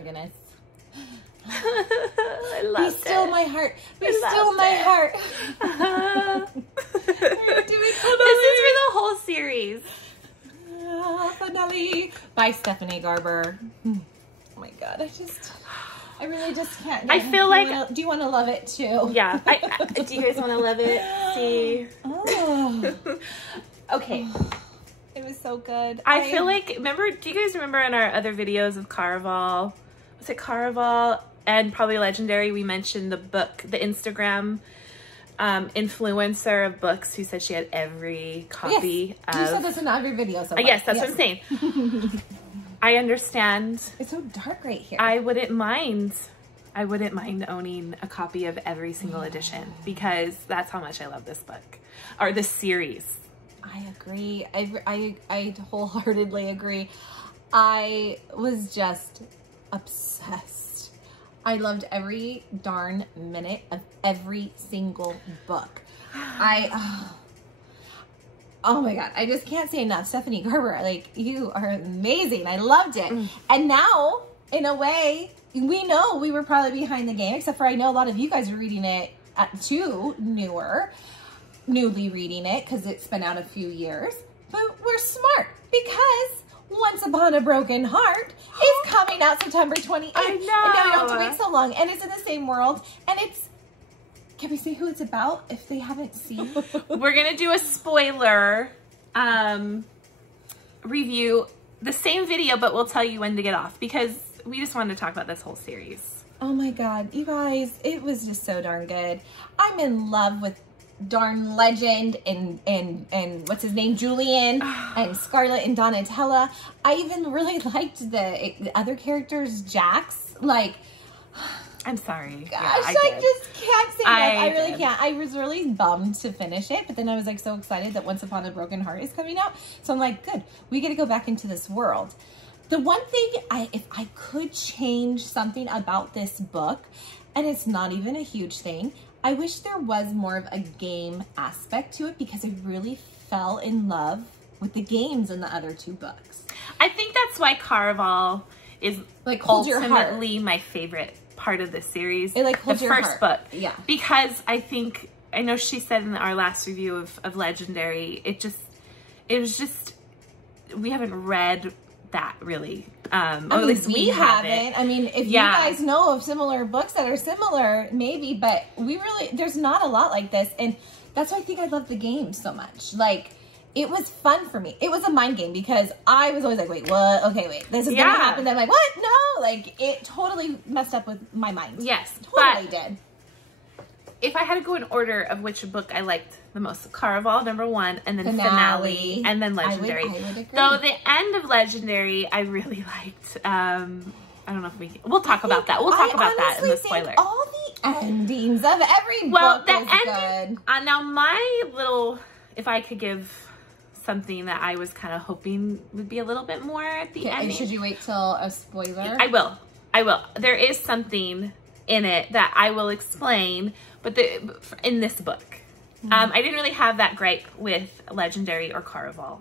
my goodness. I love it. Be still my heart. Be still my heart. We're doing This is for the whole series. Finale by Stephanie Garber. Oh my god, I really just can't. I feel like. Do you want to love it too? Yeah. Do you guys want to love it? See. Oh. Okay. It was so good. I feel like. Remember? Do you guys remember in our other videos of Caraval? Was it Caraval and probably Legendary? We mentioned the book, the Instagram influencer of books who said she had every copy. Yes. You said this in every video. So yes, that's what I'm saying. I understand. It's so dark right here. I wouldn't mind owning a copy of every single edition because that's how much I love this book or this series. I agree. I wholeheartedly agree. I was just obsessed. I loved every darn minute of every single book. Oh my god, I just can't say enough. Stephanie Garber, like, you are amazing. I loved it. And now, in a way, we know we were probably behind the game, except for I know a lot of you guys are reading it too, newly reading it, because it's been out a few years. But we're smart, because Once Upon a Broken Heart is coming out September 28th. I know. And now we don't have to wait so long. And it's in the same world. And it's... Can we say who it's about if they haven't seen? We're going to do a spoiler review. The same video, but we'll tell you when to get off. Because we just wanted to talk about this whole series. Oh my god. You guys, it was just so darn good. I'm in love with darn Legend and what's his name, Julian, and Scarlett and Donatella. I even really liked the other characters, Jax. Like, I'm sorry. gosh, Yeah, I just can't say that. I really did. can't. I was really bummed to finish it, but then I was like so excited that Once Upon a Broken Heart is coming out. So I'm like, good, we get to go back into this world. The one thing, if I could change something about this book, and it's not even a huge thing, I wish there was more of a game aspect to it because I really fell in love with the games in the other two books. I think that's why Caraval is like ultimately my favorite part of the series. It like holds the your first heart. book. Yeah. Because I think, I know she said in our last review of Legendary, it was just, we haven't read that really. Or at least we haven't. I mean, if you guys know of similar books that are similar, maybe, but there's not a lot like this. And that's why I think I love the game so much. Like, it was fun for me. It was a mind game because I was always like, wait, what? Okay, wait, this is going to happen. Then I'm like, what? No, like, it totally messed up with my mind. Yes. Totally did. If I had to go in order of which book I liked the most, Caraval, #1, and then Finale, and then Legendary. I would agree. Though the end of Legendary, I really liked. I don't know if we'll talk about that. We'll talk about that in the spoiler. All the endings of every book the was ending, good. now my little, if I could give something that I was kind of hoping would be a little bit more at the end. Should you wait till a spoiler? I will. There is something in it that I will explain, but in this book. I didn't really have that gripe with Legendary or Caraval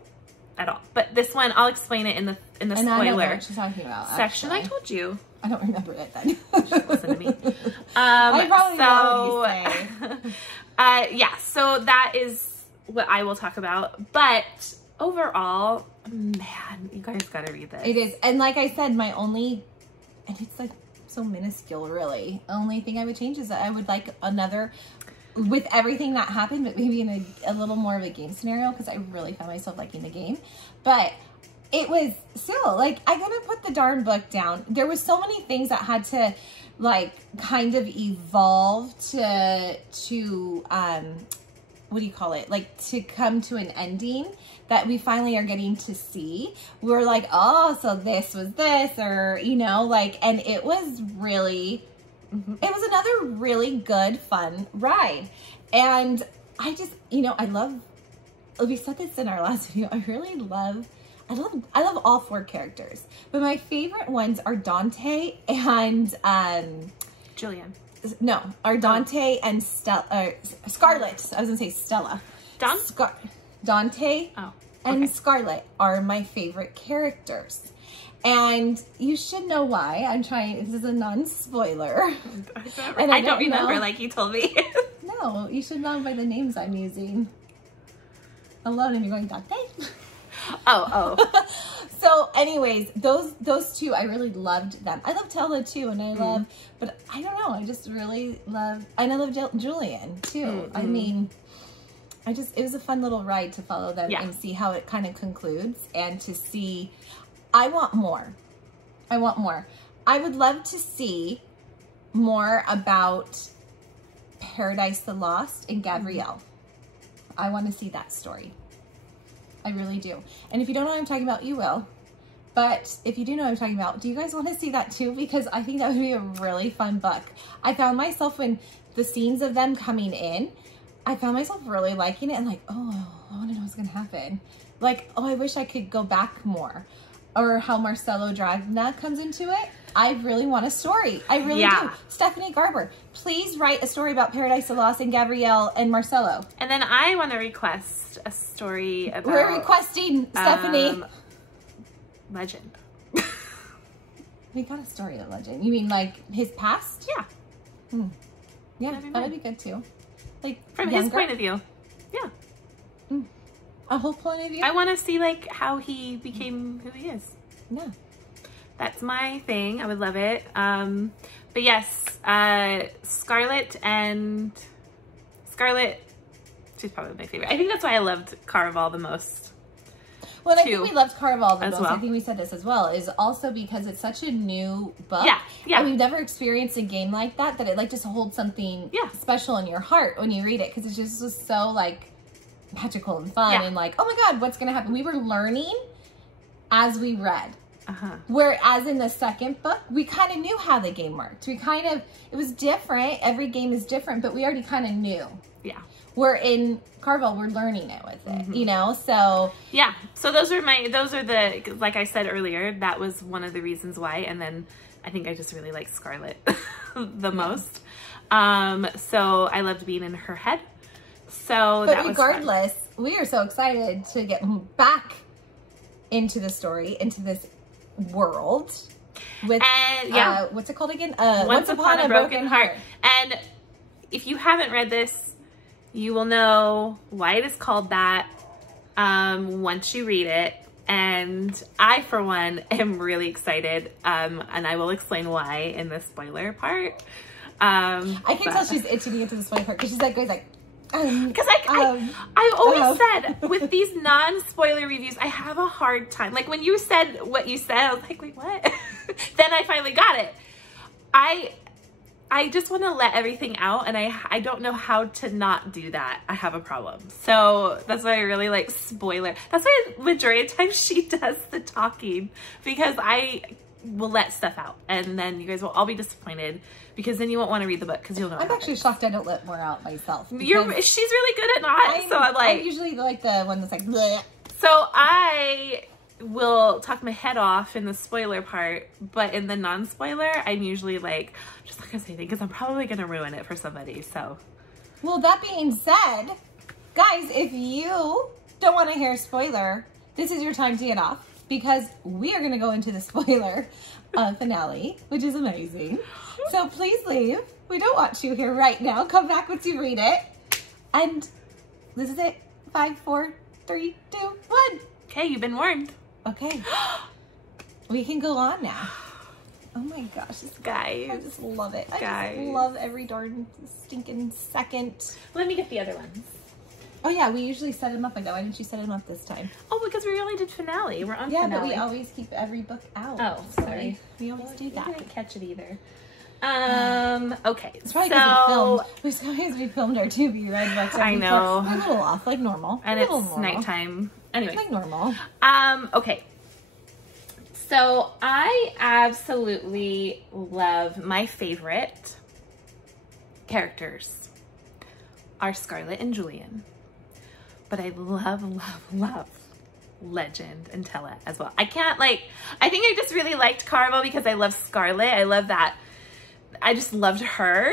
at all. But this one, I'll explain it in the spoiler I know what she's talking about, section. I told you. I don't remember it then. Listen to me. I probably know what you say. Yeah, so that is what I will talk about. But overall, man, you guys gotta read this. It is. And like I said, and it's like so minuscule really. Only thing I would change is that I would like another, with everything that happened, but maybe in a little more of a game scenario, because I really found myself liking the game. But it was still, like, I couldn't put the darn book down. There was so many things that had to, like, kind of evolve to what do you call it? Like, to come to an ending that we finally are getting to see. We were like, oh, so this was this, or, you know, like, and it was really... It was another really good, fun ride. And I just, you know, I love, we said this in our last video, I love all four characters. But my favorite ones are Dante and, Julian. No, are Dante and Scarlett. I was going to say Stella. Dante? Dante and Okay. Scarlet are my favorite characters. And you should know why. I'm trying, this is a non-spoiler. And I don't remember like you told me. No, you should know by the names I'm using. Alone and you're going, Dante? Oh. So anyways, those two, I really loved them. I love Tella too, and I love, but I don't know, I just really love, and I love Julian too. I mean, it was a fun little ride to follow them and see how it kind of concludes, and to see, I want more. I want more. I would love to see more about Paradise the Lost and Gabrielle. I want to see that story. I really do. And if you don't know what I'm talking about, you will. But if you do know what I'm talking about, do you guys want to see that too? Because I think that would be a really fun book. I found myself, when the scenes of them coming in, I found myself really liking it and like, oh, I want to know what's going to happen. Like, oh, I wish I could go back more. Or how Marcelo Dragna comes into it. I really want a story. I really do. Stephanie Garber, please write a story about Paradise Lost and Gabrielle and Marcelo. And then I want to request a story about... We're requesting, Stephanie. Legend. We got a story of Legend. You mean like his past? Yeah. Yeah, that would be good too. Like from his point of view. Yeah. A whole point of view? I want to see like how he became who he is. Yeah. That's my thing. I would love it. But yes, Scarlet, she's probably my favorite. I think that's why I loved Caraval the most. Well, I think we loved Caraval the most. Well. I think we said this as well, is also because it's such a new book. Yeah. And we've never experienced a game like that it like just holds something special in your heart when you read it, because it's just was so like magical and fun and like, oh my God, what's going to happen? We were learning as we read. Whereas in the second book, we kind of knew how the game worked. It was different. Every game is different, but we already kind of knew. Yeah. We're in Caraval, we're learning it with it, you know? So. Yeah. So those are the, like I said earlier, that was one of the reasons why. And then I think I just really like Scarlet the most. So I loved being in her head. So but regardless, we are so excited to get back into the story, into this world with what's it called again? Once Upon a Broken Heart. And if you haven't read this, you will know why it is called that once you read it. And I, for one, am really excited, and I will explain why in the spoiler part. I can tell she's itching to get to the spoiler part, because she's like, goes like, because I always said with these non-spoiler reviews, I have a hard time. Like when you said what you said, I was like, wait, what? Then I finally got it. I just want to let everything out, and I don't know how to not do that. I have a problem. So that's why I really like spoiler. That's why majority of the time she does the talking, because I will let stuff out, and then you guys will all be disappointed, because then you won't want to read the book, because you'll know. I'm actually shocked I don't let more out myself. She's really good at not. So I'm usually like the one that's like, bleh. So I will talk my head off in the spoiler part, but in the non-spoiler, I'm usually like, I'm just not gonna say anything, because I'm probably gonna ruin it for somebody. So, well, that being said, guys, if you don't want to hear a spoiler, this is your time to get off, because we are gonna go into the spoiler finale, which is amazing. So please leave. We don't want you here right now. Come back once you read it. And this is it. 5, 4, 3, 2, 1. Okay, you've been warned. Okay. We can go on now. Oh my gosh. Guys. I just love it. I just love every darn stinking second. Let me get the other ones. Oh yeah, we usually set them up like that. Why didn't you set them up this time? Oh, because we only did finale. We're on finale. Yeah, but we always keep every book out. Oh, sorry. We always do that. I didn't catch it either. Okay. It's probably because we filmed our 2B Red books. I know. We're a little off, like normal. And it's nighttime. Anyway. Like normal. Okay. So I absolutely love, my favorite characters are Scarlet and Julian. But I love Legend and Tella as well. I think I just really liked Caraval because I love Scarlet. I love that. I just loved her.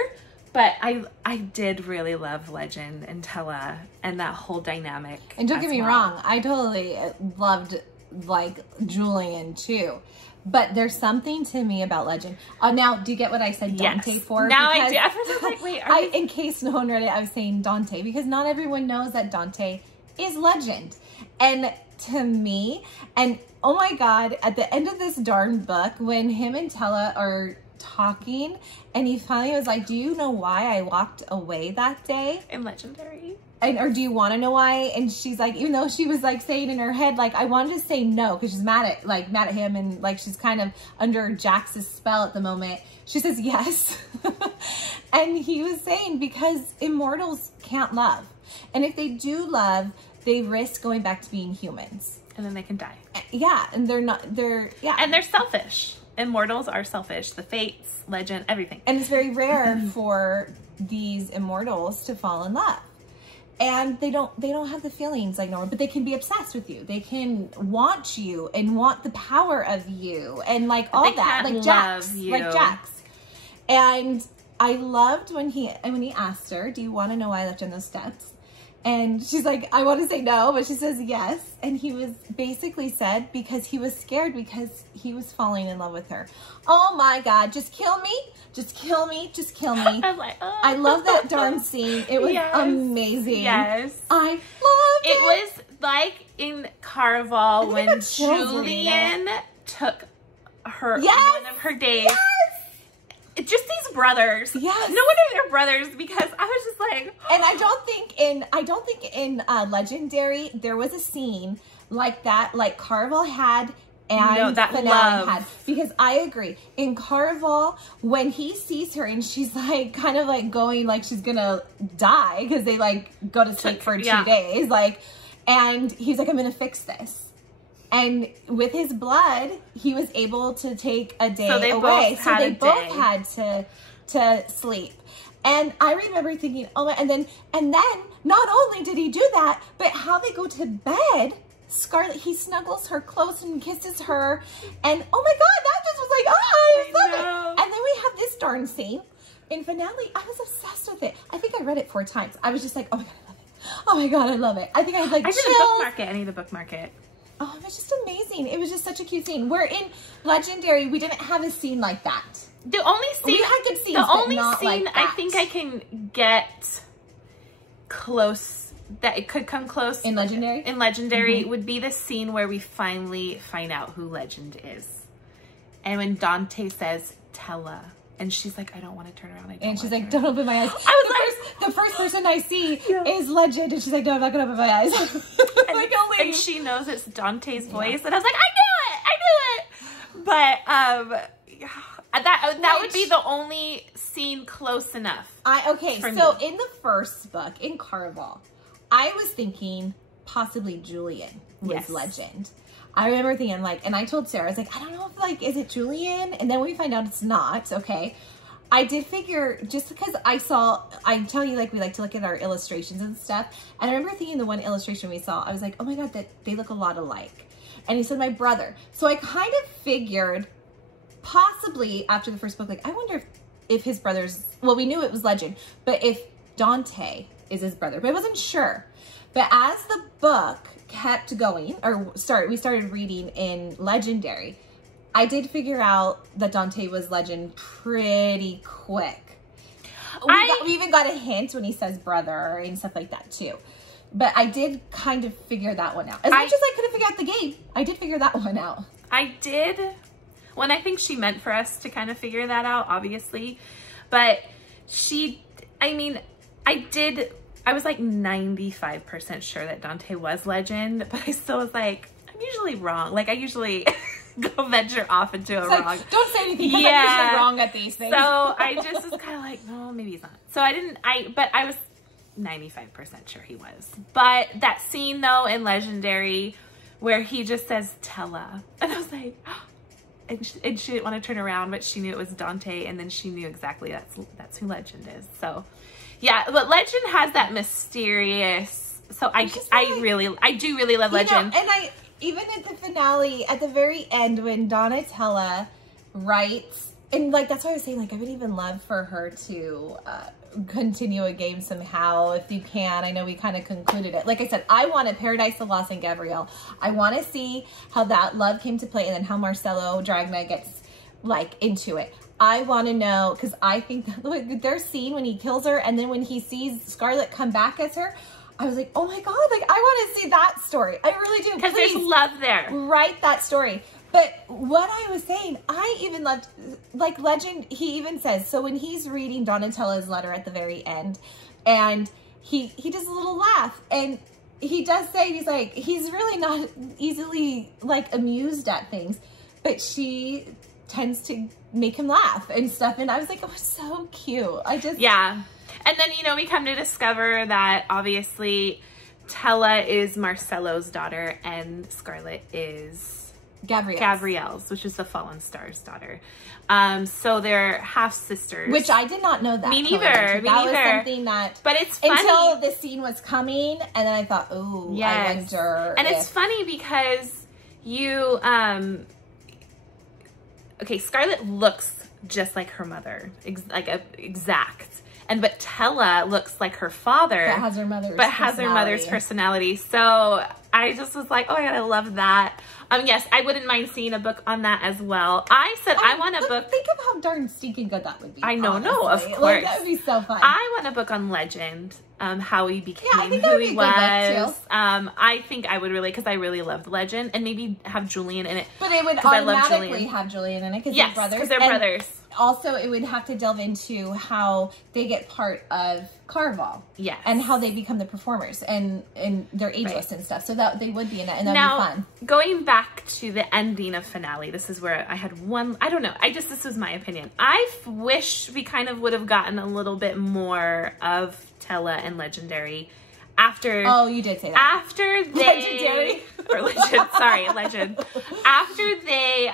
But I did really love Legend and Tella and that whole dynamic. And don't get me wrong, I totally loved like Julian too. But there's something to me about Legend. Now, do you get what I said Dante for? Now I do. I was like, wait. In case no one read it, I was saying Dante because not everyone knows that Dante is Legend. And to me, and oh my God, at the end of this darn book, when him and Tella are talking, and he finally was like, do you know why I walked away that day? In Legendary. Or do you want to know why? And she's like, even though she was like saying in her head, like, I wanted to say no, because she's mad at him, and like she's kind of under Jax's spell at the moment. She says yes. And he was saying, because immortals can't love. And if they do love, they risk going back to being humans. And then they can die. Yeah. And And they're selfish. Immortals are selfish. The Fates, Legend, everything. And it's very rare for these immortals to fall in love. And they don't have the feelings like normal, but they can be obsessed with you. They can want you and want the power of you and like all that, like Jax, And I loved when he asked her, "Do you want to know why I left you on those steps?" And she's like, "I want to say no," but she says yes. And he was basically said because he was scared because he was falling in love with her. Oh my God, just kill me. Just kill me. Just kill me. I'm like, oh. I love that darn scene. It was amazing. Yes. I loved it. It was like in Caraval when Julian took her on one of her days. Yes. Just these brothers. Yes. No wonder they're brothers because I was just like, and I don't think in Legendary there was a scene like that, like Caraval had and that Finale had. Because I agree. In Caraval, when he sees her and she's like kind of like going like she's gonna die because they like go to sleep for 2 days, like, and he's like, I'm gonna fix this. And with his blood, he was able to take a day away. So they both had to sleep. And I remember thinking, oh, and then not only did he do that, but how they go to bed, Scarlet, he snuggles her close and kisses her. And oh my God, that just was like, I love it. And then we have this darn scene in Finale. I was obsessed with it. I think I read it 4 times. I was just like, oh my God, I love it. Oh my God, I love it. I think I had like chills. I need to bookmark it. Oh, it was just amazing. It was just such a cute scene. Where in Legendary, we didn't have a scene like that. The only scene, we had good scenes, the only not scene like I think I can get close, that it could come close in Legendary. In Legendary would be the scene where we finally find out who Legend is, and when Dante says Tella. And she's like, I don't want to turn around. And she's like, don't open my eyes. The first person I see is Legend. And she's like, no, I'm not going to open my eyes. And she knows it's Dante's voice. And I was like, I knew it. But that would be the only scene close enough. So in the first book, in Caraval, I was thinking possibly Julian was Legend. I remember thinking, like, and I told Sarah, I was like, I don't know if, like, is it Julian? And then we find out it's not, okay. I did figure, just because I tell you, like, we like to look at our illustrations and stuff. And I remember thinking the one illustration we saw, I was like, oh my God, they look a lot alike. And he said, my brother. So I kind of figured, possibly after the first book, like, I wonder if his brother's, well, we knew it was Legend, but if Dante is his brother, but I wasn't sure. But as the book kept going, we started reading in Legendary, I did figure out that Dante was Legend pretty quick. We even got a hint when he says brother and stuff like that too. But I did kind of figure that one out. As much as I couldn't figure out the game, I did figure that one out. I did. Well, I think she meant for us to kind of figure that out, obviously. But I was like 95% sure that Dante was Legend, but I still was like, I'm usually wrong. Like, I usually go venture off into a wrong. Don't say anything because I'm usually wrong at these things. So I just was kind of like, no, maybe he's not. So but I was 95% sure he was. But that scene though in Legendary where he just says Tella, and I was like, and she didn't want to turn around, but she knew it was Dante, and then she knew exactly that's who Legend is. So yeah, but Legend has that mysterious. So I do really love Legend. And even at the finale, at the very end, when Donatella writes, and like that's why I was saying, like, I would even love for her to continue a game somehow if you can. I know we kind of concluded it. Like I said, I want a Paradise Lost and Gabrielle. I want to see how that love came to play and then how Marcelo Dragna gets like into it. I want to know, because I think that their scene when he kills her and then when he sees Scarlett come back as her, I was like, oh my God, like I want to see that story. I really do. Because there's love there. Write that story. But what I was saying, I even loved, like Legend, he even says, so when he's reading Donatella's letter at the very end, and he does a little laugh, and he does say, he's like, he's really not easily like amused at things, but she tends to make him laugh and stuff. And I was like, oh, so cute. Yeah. And then, you know, we come to discover that obviously Tella is Marcelo's daughter and Scarlett is Gabrielle's, which is the Fallen Star's daughter. So they're half sisters. Which I did not know that. Me neither. That was something that. But it's funny. Until the scene was coming, and then I thought, oh, yes. I wonder. And it's funny because you, okay, Scarlett looks just like her mother, exact. But Tella looks like her father. But has her mother's personality. So I just was like, oh my God, I love that. Yes, I wouldn't mind seeing a book on that as well. I said I want a book. Think of how darn stinking good that would be. I know, honestly. No, of course. Like, that would be so fun. I want a book on Legend, how he became who he was. I think I would really, because I really loved Legend, and maybe have Julian in it. But it would automatically have Julian in it because they're brothers. Because they're brothers. Also, it would have to delve into how they get part of Caraval. Yes. And how they become the performers and they're ageless and stuff. So that they would be in it and that would be fun. Going back to the ending of finale, this is where I had one, I don't know. this was my opinion. I wish we kind of would have gotten a little bit more of Tella and Legendary after. Oh, you did say that. After they. Legend. After they,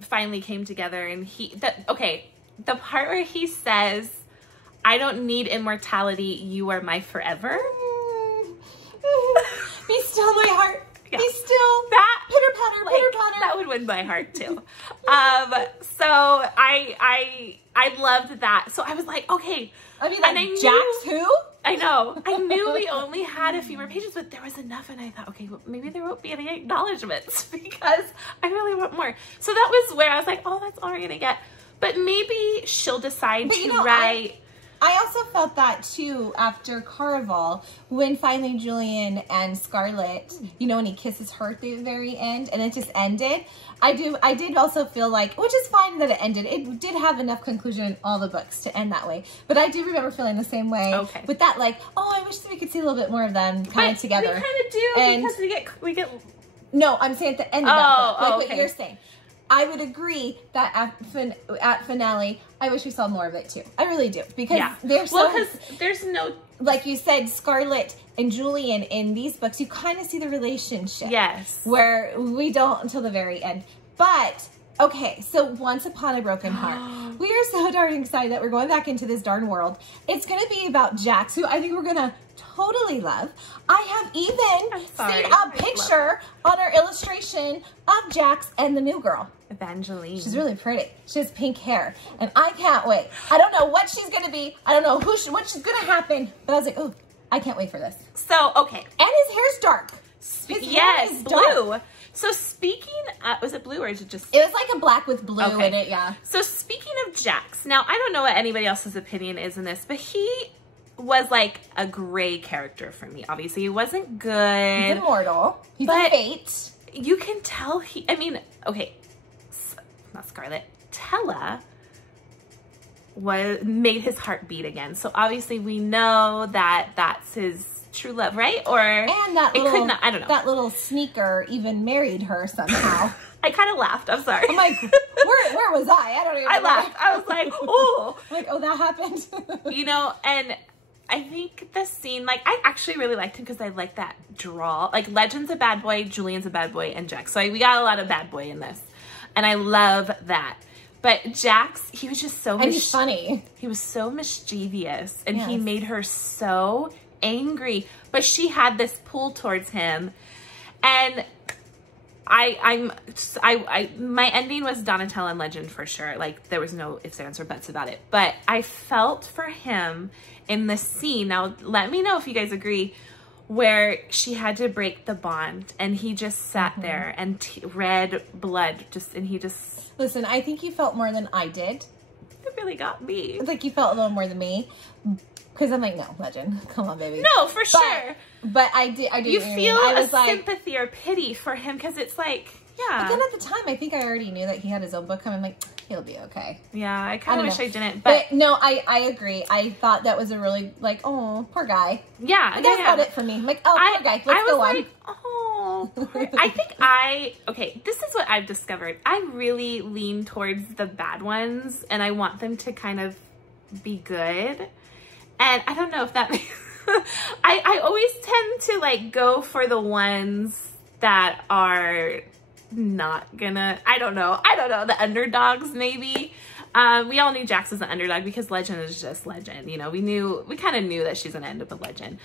finally came together and the part where he says, I don't need immortality, you are my forever. Be still my heart. Yeah. Be still. That pitter patter, pitter patter. That would win my heart too. So I loved that. So I was like, okay. I mean, Jax who? I know. I knew we only had a few more pages, but there was enough, and I thought, okay, well, maybe there won't be any acknowledgements because I really want more. So that was where I was like, oh, that's all we're gonna get. But maybe she'll decide to write. I also felt that too after Caraval, when finally Julian and Scarlett, you know, when he kisses her at the very end, and it just ended. I did also feel like, which is fine that it ended. It did have enough conclusion in all the books to end that way. But I do remember feeling the same way with that, like, oh, I wish that we could see a little bit more of them kind of together. We kind of do, because we get. No, I'm saying at the end of that book, like what you're saying. I would agree that at finale, I wish we saw more of it too. I really do, because because there's no, like you said, Scarlett and Julian in these books, you kind of see the relationship. Yes. Where we don't until the very end. But okay, so Once Upon a Broken Heart, we are so darn excited that we're going back into this darn world. It's going to be about Jax, who I think we're going to totally love. I have even seen a picture on our illustration of Jax and the new girl. Evangeline. She's really pretty. She has pink hair, and I can't wait. I don't know what she's going to be. I don't know what's going to happen, but I was like, oh, I can't wait for this. So, okay. And his hair's dark. His hair is blue. Dark. So speaking, was it blue or is it just? It was like a black with blue in it, yeah. So speaking of Jax, now I don't know what anybody else's opinion is in this, but he was like a gray character for me. Obviously, he wasn't good. He's immortal. He's a fate. You can tell not Scarlett. Tella made his heart beat again. So obviously we know that that's his true love, right? And that I don't know. That little sneaker even married her somehow. I kind of laughed. I'm sorry. I'm like, where was I? I don't even know. I laughed. I was like, oh. Like, oh, that happened. You know, and I think the scene, like, I actually really liked him because I like that draw. Like, Legend's a bad boy, Julian's a bad boy, and Jax. So we got a lot of bad boy in this. And I love that. But Jax, he was just so... And he's funny. He was so mischievous. And he made her so angry. But she had this pull towards him. And my ending was Donatello and Legend for sure. Like, there was no ifs, ands, or buts about it. But I felt for him in the scene. Now, let me know if you guys agree, where she had to break the bond and he just sat there and red blood and he just... Listen, I think you felt more than I did. It really got me. Like, you felt a little more than me. Because I'm like, no, Legend. Come on, baby. No, for sure. But I do. You feel a sympathy or pity for him because it's like, yeah. But then at the time, I think I already knew that he had his own book coming. I'm like, he'll be okay. Yeah, I kind of wish I didn't. But no, I agree. I thought that was a really, like, oh, poor guy. Yeah. That's about it for me. I'm like, oh, poor guy. Let's go on. Like, oh, I think okay, this is what I've discovered. I really lean towards the bad ones and I want them to kind of be good. And I don't know if that makes... I always tend to, like, go for the ones that are not gonna... I don't know. The underdogs, maybe. We all knew Jax was the underdog because Legend is just Legend. You know, we kind of knew that she's gonna end up with Legend.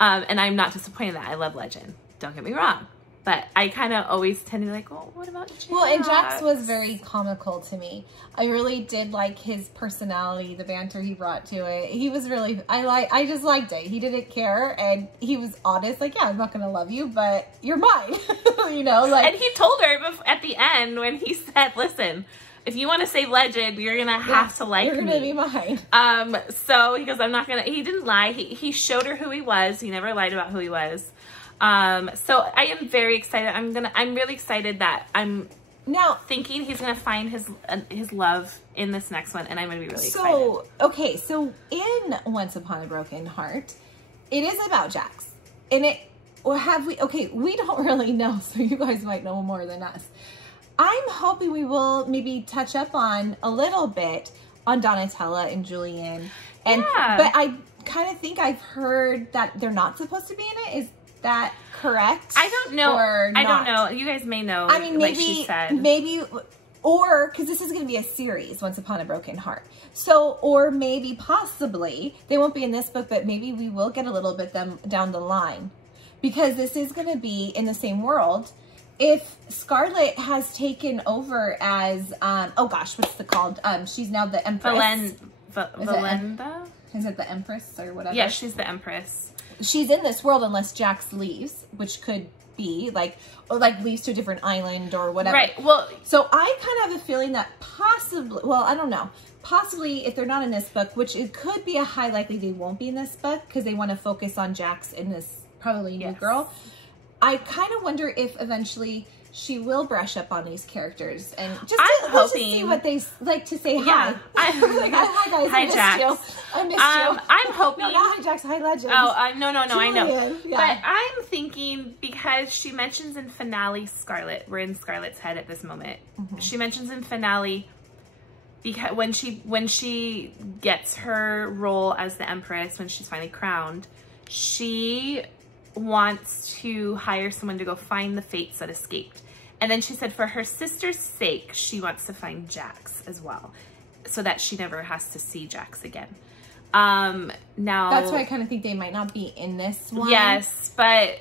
And I'm not disappointed that I love Legend. Don't get me wrong. But I kind of always tend to be like, oh, what about Jax? Well, and Jax was very comical to me. I really did like his personality, the banter he brought to it. He was really, I just liked it. He didn't care, and he was honest. Like, yeah, I'm not going to love you, but you're mine. You know, like. And he told her at the end when he said, listen, if you want to save Legend, you're going to have to like me. You're going to be mine. So he goes, I'm not going to, he didn't lie. He showed her who he was. He never lied about who he was. So I am very excited. I'm really excited that I'm now thinking he's gonna find his love in this next one, and I'm gonna be really excited. Okay, so in Once Upon a Broken Heart, it is about Jax, and we don't really know, so you guys might know more than us. I'm hoping we will maybe touch up on a little bit on Donatella and Julian, but I kind of think I've heard that they're not supposed to be in it. Is that correct? I don't know. Or I don't know. You guys may know. I mean, like she said. maybe, or because this is going to be a series, Once Upon a Broken Heart. So, or maybe possibly they won't be in this book, but maybe we will get a little bit them down the line, because this is going to be in the same world. If Scarlet has taken over as, oh gosh, what's it called? She's now the Empress. Valenda? Is it the Empress or whatever? Yeah, she's the Empress. She's in this world unless Jax leaves, which could be like leaves to a different island or whatever. Right. Well, so I kind of have a feeling that possibly, well, I don't know, possibly if they're not in this book, which it could be a high likely they won't be in this book because they want to focus on Jax in this probably new girl. I kind of wonder if eventually she will brush up on these characters and just see what they like to say. Yeah. Hi. Like, hi guys. Hi, Jax. I missed you. I'm hoping. No, not hi Jax. Hi Legend. Oh, no, I know. Yeah. But I'm thinking because she mentions in finale Scarlet. We're in Scarlet's head at this moment. She mentions in finale because when she gets her role as the Empress, when she's finally crowned, she wants to hire someone to go find the fates that escaped. And then she said for her sister's sake, she wants to find Jax as well, so that she never has to see Jax again. Now that's why I kind of think they might not be in this one. Yes, but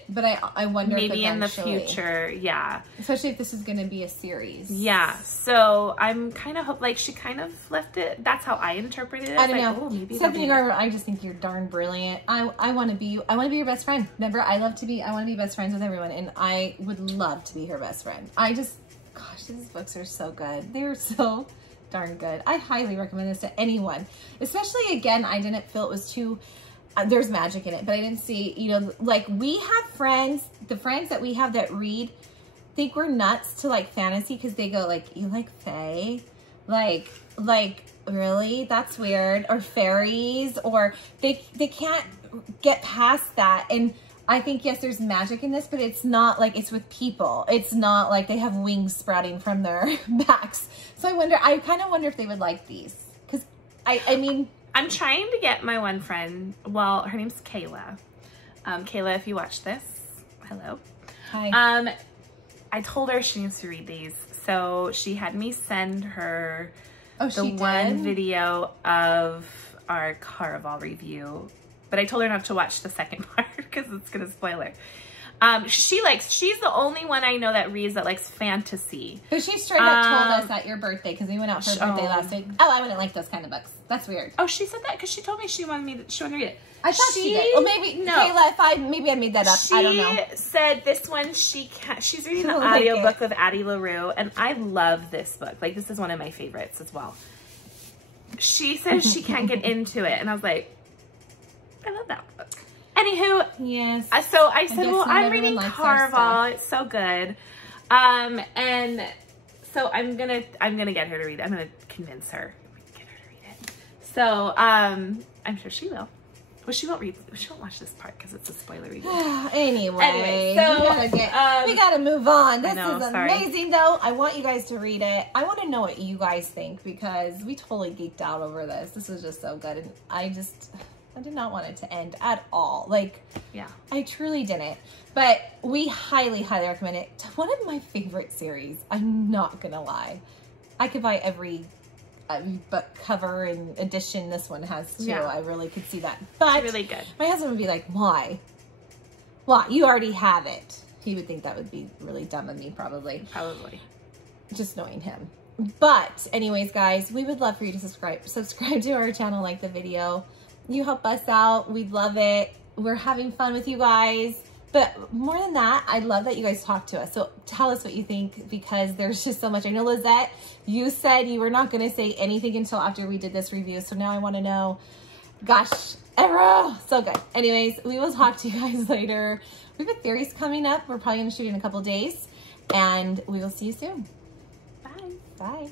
I wonder maybe if in the future, yeah. Especially if this is going to be a series. Yeah, so I'm kind of like she kind of left it. That's how I interpreted it. I don't know. Oh, maybe Stephanie Garber, I just think you're darn brilliant. I want to be your best friend. Remember, I want to be best friends with everyone, and I would love to be her best friend. Gosh, these books are so good. They're so darn good. I highly recommend this to anyone. Especially, again, I didn't feel it was too, there's magic in it, but I didn't see, you know, like we have friends, the friends that we have that read think we're nuts to like fantasy because they go like, you like fae? Like really? That's weird. Or fairies, or they can't get past that. And I think, yes, there's magic in this, but it's not like it's with people. It's not like they have wings sprouting from their backs. So I kind of wonder if they would like these. Because, I mean... I'm trying to get my one friend, well, her name's Kayla. Kayla, if you watch this, hello. Hi. I told her she needs to read these. So she had me send her the one video of our Caraval review. But I told her not to watch the second part because it's going to spoil her. She's the only one I know that reads that likes fantasy. But she straight up told us at your birthday, because we went out for her birthday last week. Oh, I wouldn't like those kind of books. That's weird. Oh, she said that because she told me she wanted to read it. I thought she did. Well, maybe, no. Kayla, maybe I made that up. I don't know. She said this one she's reading the audiobook of Addie LaRue, and I love this book. Like, this is one of my favorites as well. She says she can't get into it, and I was like, I love that book. Anywho, yes. So I said, well, I'm reading Caraval. It's so good. And so I'm gonna get her to read it. I'm gonna convince her. Get her to read it. So I'm sure she will. Well, she won't watch this part because it's a spoiler review. Anyway, so we gotta move on. This is amazing, though. I want you guys to read it. I want to know what you guys think, because we totally geeked out over this. This was just so good, and I did not want it to end at all. Like, yeah, I truly didn't. But we highly, highly recommend it. It's one of my favorite series. I'm not gonna lie. I could buy every book cover and edition this one has too. Yeah. I really could see that. But it's really good. My husband would be like, why? Why? You already have it. He would think that would be really dumb of me, probably. Probably. Just knowing him. But anyways, guys, we would love for you to subscribe to our channel, like the video. You help us out. We'd love it. We're having fun with you guys. But more than that, I love that you guys talk to us. So tell us what you think, because there's just so much. I know, Lizette, you said you were not going to say anything until after we did this review. So now I want to know. Gosh, so good. Anyways, we will talk to you guys later. We have a series coming up. We're probably going to shoot in a couple days. And we will see you soon. Bye. Bye.